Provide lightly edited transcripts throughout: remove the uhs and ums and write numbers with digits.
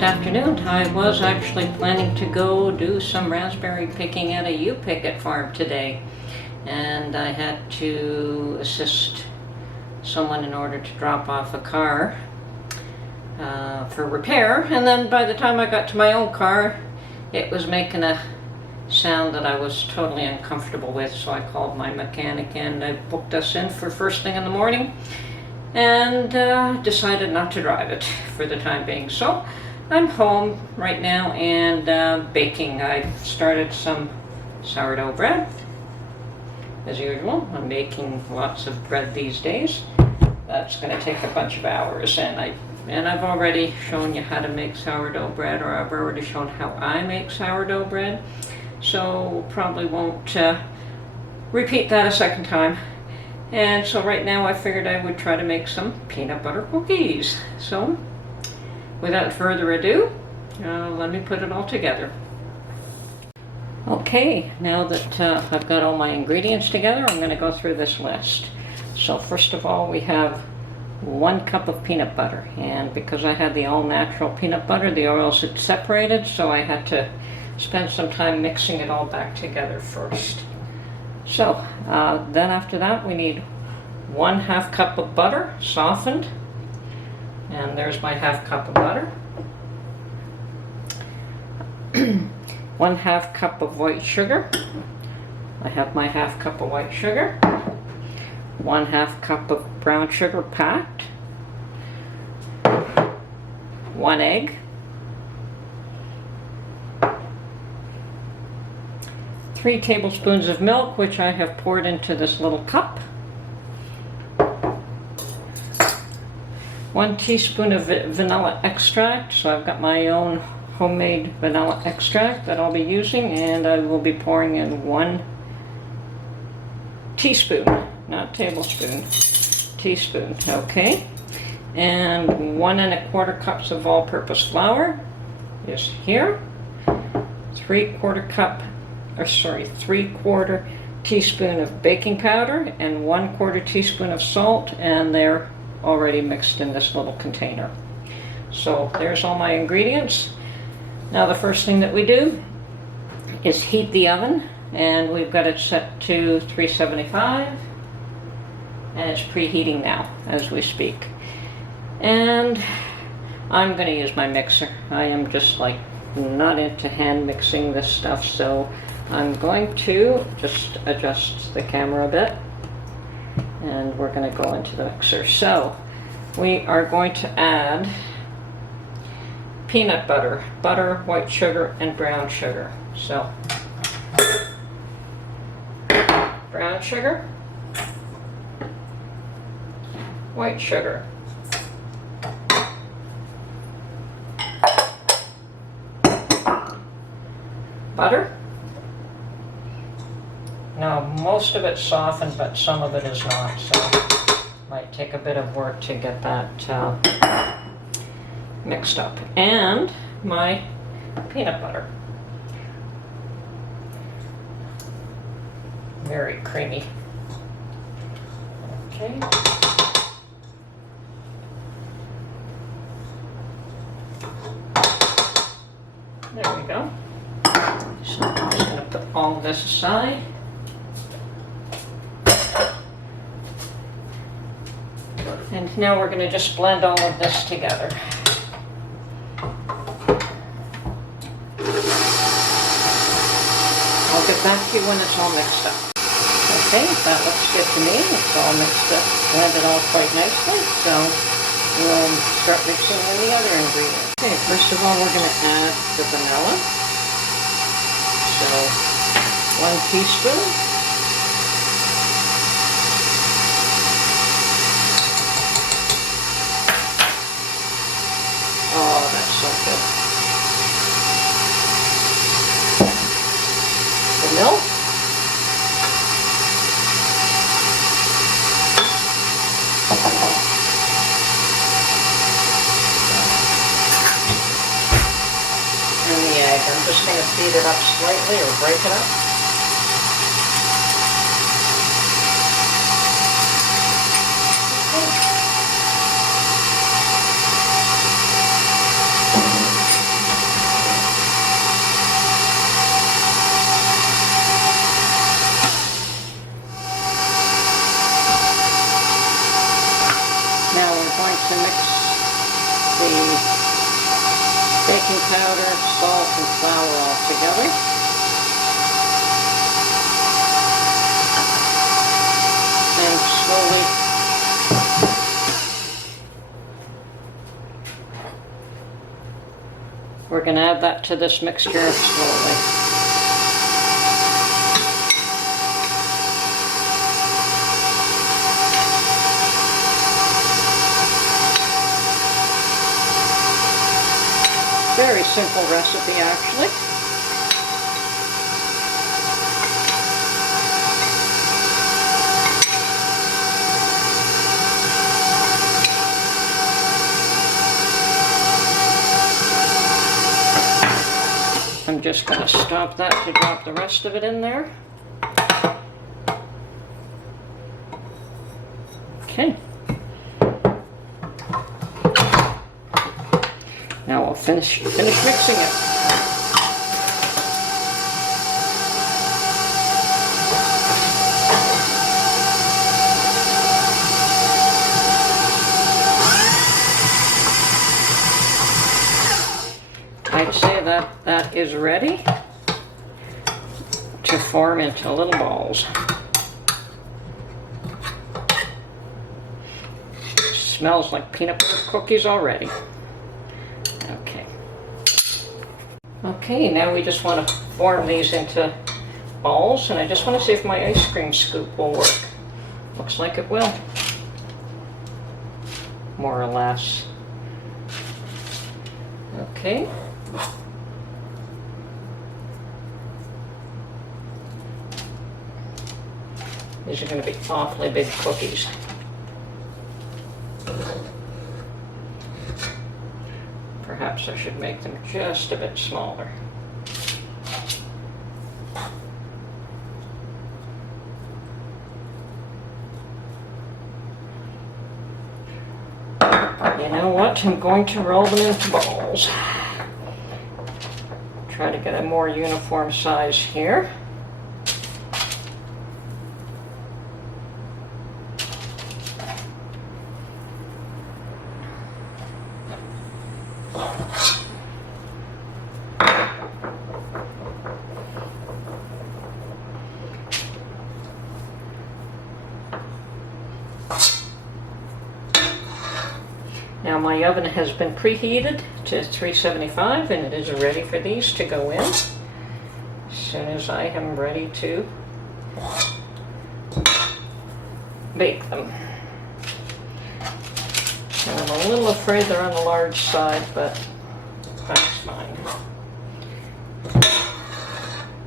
Good afternoon. I was actually planning to go do some raspberry picking at a U-Picket farm today, and I had to assist someone in order to drop off a car for repair, and then by the time I got to my own car it was making a sound that I was totally uncomfortable with, so I called my mechanic and I booked us in for first thing in the morning and decided not to drive it for the time being. So I'm home right now and baking. I started some sourdough bread. As usual, I'm making lots of bread these days. That's going to take a bunch of hours, and I've already shown you how to make sourdough bread, or I've already shown how I make sourdough bread, so probably won't repeat that a second time. And so right now I figured I would try to make some peanut butter cookies. So without further ado, let me put it all together. Okay, now that I've got all my ingredients together, I'm going to go through this list. So first of all, we have 1 cup of peanut butter, and because I had the all-natural peanut butter, the oils had separated, so I had to spend some time mixing it all back together first. So then after that, we need 1/2 cup of butter, softened. And there's my 1/2 cup of butter. 1/2 cup of white sugar. I have my 1/2 cup of white sugar. 1/2 cup of brown sugar packed. 1 egg. 3 tablespoons of milk, which I have poured into this little cup. 1 teaspoon of vanilla extract, so I've got my own homemade vanilla extract that I'll be using, and I will be pouring in 1 teaspoon, not tablespoon, teaspoon, okay? And 1 1/4 cups of all-purpose flour is here. 3/4 teaspoon of baking powder and 1/4 teaspoon of salt, and they're already mixed in this little container. So there's all my ingredients. Now the first thing that we do is heat the oven, and we've got it set to 375, and it's preheating now as we speak. And I'm going to use my mixer. I am just like not into hand mixing this stuff, so I'm going to just adjust the camera a bit, and we're going to go into the mixer. So we are going to add peanut butter, white sugar, and brown sugar. So brown sugar, white sugar, butter. Now most of it's softened, but some of it is not, so might take a bit of work to get that mixed up. And my peanut butter. Very creamy. Okay. There we go. So I'm just going to put all of this aside. And now we're going to just blend all of this together. I'll get back to you when it's all mixed up. Okay, that looks good to me. It's all mixed up, blended all quite nicely. So we'll start mixing in the other ingredients. Okay, first of all, we're going to add the vanilla. So 1 teaspoon. Oh, that's so good. The milk. And the egg. I'm just going to beat it up slightly or break it up. Okay. the baking powder, salt, and flour all together. And slowly we're going to add that to this mixture slowly. Very simple recipe, actually. I'm just going to stop that to drop the rest of it in there. Okay. Now we'll finish mixing it. I'd say that is ready to form into little balls. Smells like peanut butter cookies already. Okay, now we just want to form these into balls, and I just want to see if my ice cream scoop will work. Looks like it will. More or less. Okay. These are going to be awfully big cookies. Perhaps I should make them just a bit smaller. You know what? I'm going to roll them into balls. Try to get a more uniform size here. Now my oven has been preheated to 375 and it is ready for these to go in. As soon as I am ready to bake them. And I'm a little afraid they're on the large side, but that's fine.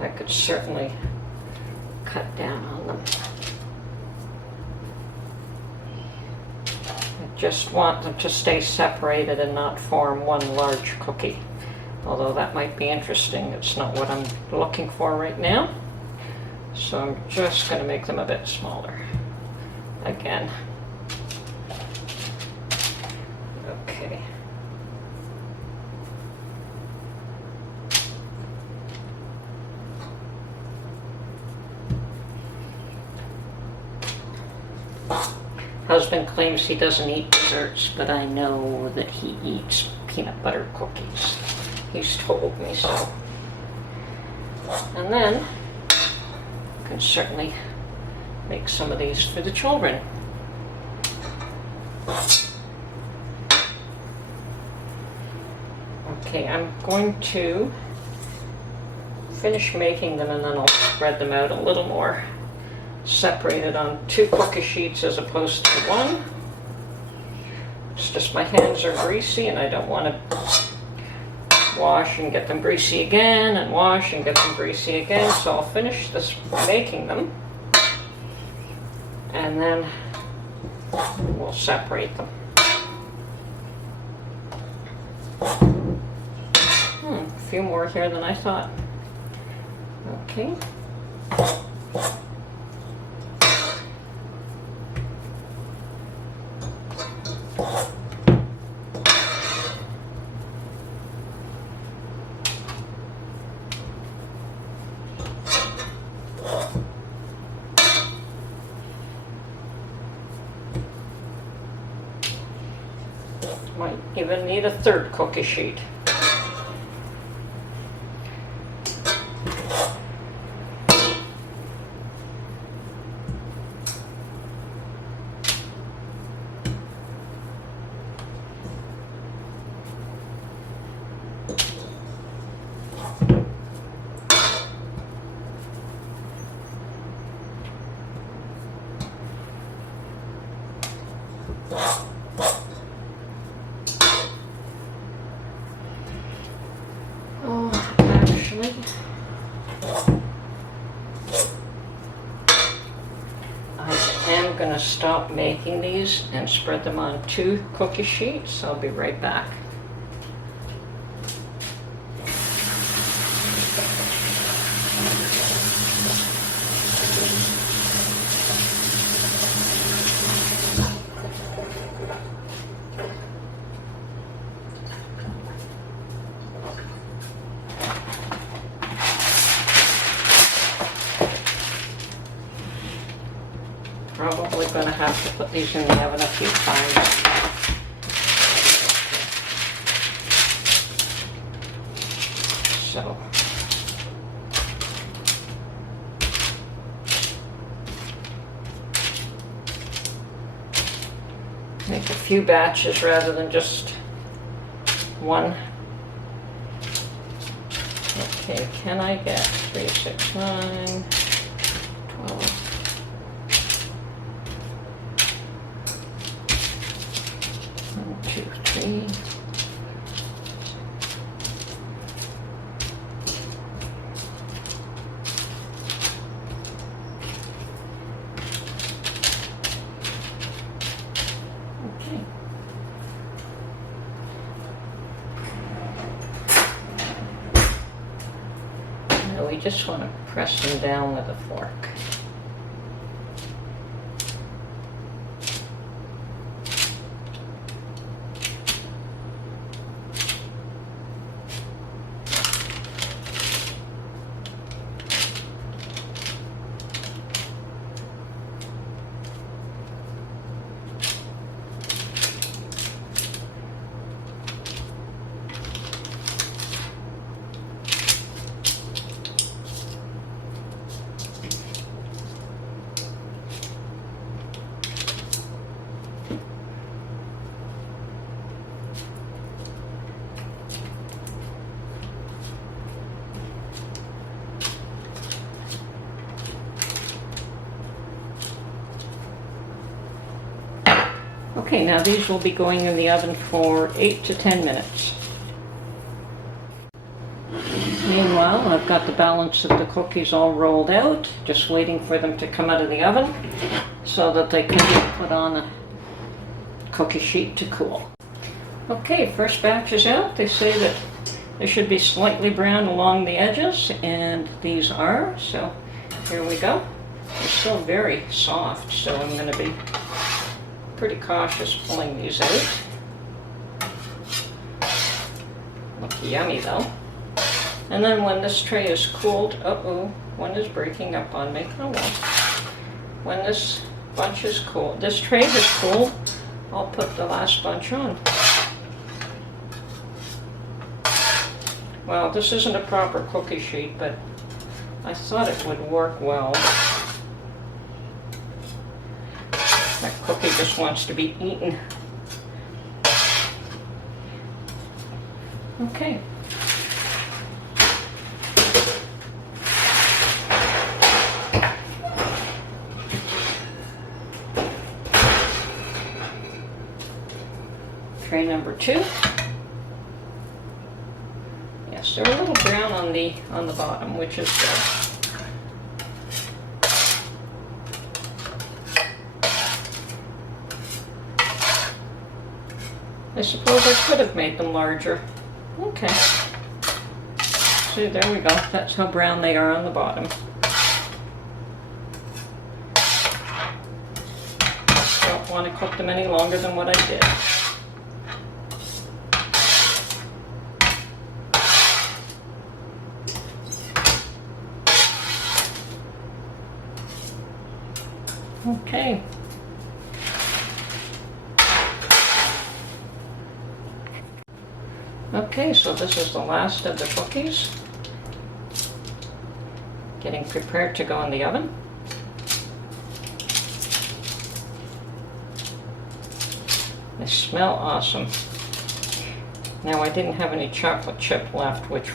I could certainly cut down on them. Just want them to stay separated and not form one large cookie. Although that might be interesting, it's not what I'm looking for right now. So I'm just going to make them a bit smaller. Again. Okay. Husband claims he doesn't eat desserts, but I know that he eats peanut butter cookies. He's told me so. And then I can certainly make some of these for the children. Okay, I'm going to finish making them and then I'll spread them out a little more. Separated on 2 cookie sheets as opposed to 1. It's just my hands are greasy and I don't want to wash and get them greasy again and wash and get them greasy again. So I'll finish this making them and then we'll separate them. A few more here than I thought. Okay. Might even need a third cookie sheet. Oh, actually, I am going to stop making these and spread them on 2 cookie sheets. I'll be right back. Probably going to have to put these in the oven a few times. So, make a few batches rather than just one. Okay, can I get 3, 6, 9, 12? 1, 2, 3. Okay. Now we just want to press them down with a fork. Okay, now these will be going in the oven for 8 to 10 minutes. Meanwhile, I've got the balance of the cookies all rolled out, just waiting for them to come out of the oven so that they can be put on a cookie sheet to cool. Okay, first batch is out. They say that they should be slightly brown along the edges, and these are, so here we go. They're still very soft, so I'm going to be pretty cautious pulling these out. Look yummy though. And then when this tray is cooled, one is breaking up on me. Oh well. When this bunch is cooled, this tray is cooled, I'll put the last bunch on. Well, this isn't a proper cookie sheet, but I thought it would work well. That cookie just wants to be eaten. Okay. Tray number 2. Yes, they're a little brown on the bottom, which is good. I suppose I could have made them larger. Okay. See, there we go. That's how brown they are on the bottom. Don't want to cook them any longer than what I did. Okay, so this is the last of the cookies. Getting prepared to go in the oven. They smell awesome. Now I didn't have any chocolate chip left, which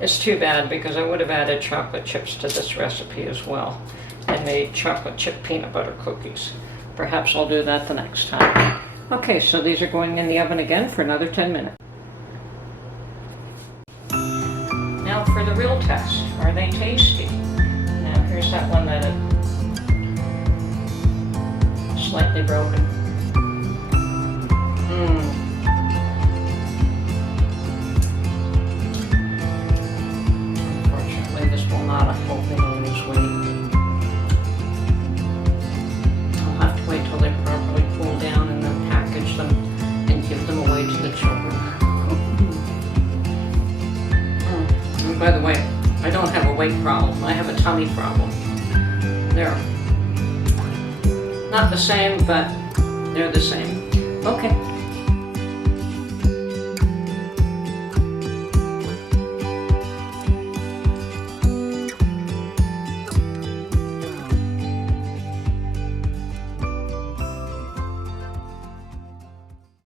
it's too bad because I would have added chocolate chips to this recipe as well and made chocolate chip peanut butter cookies. Perhaps I'll do that the next time. Okay, so these are going in the oven again for another 10 minutes. Now for the real test. Are they tasty? Now here's that one that is slightly broken. Unfortunately, this will not help me lose weight. I'll have to wait till they properly cool down and then package them and give them away to the children. And by the way, I don't have a weight problem. I have a tummy problem. They're not the same, but they're the same. Okay.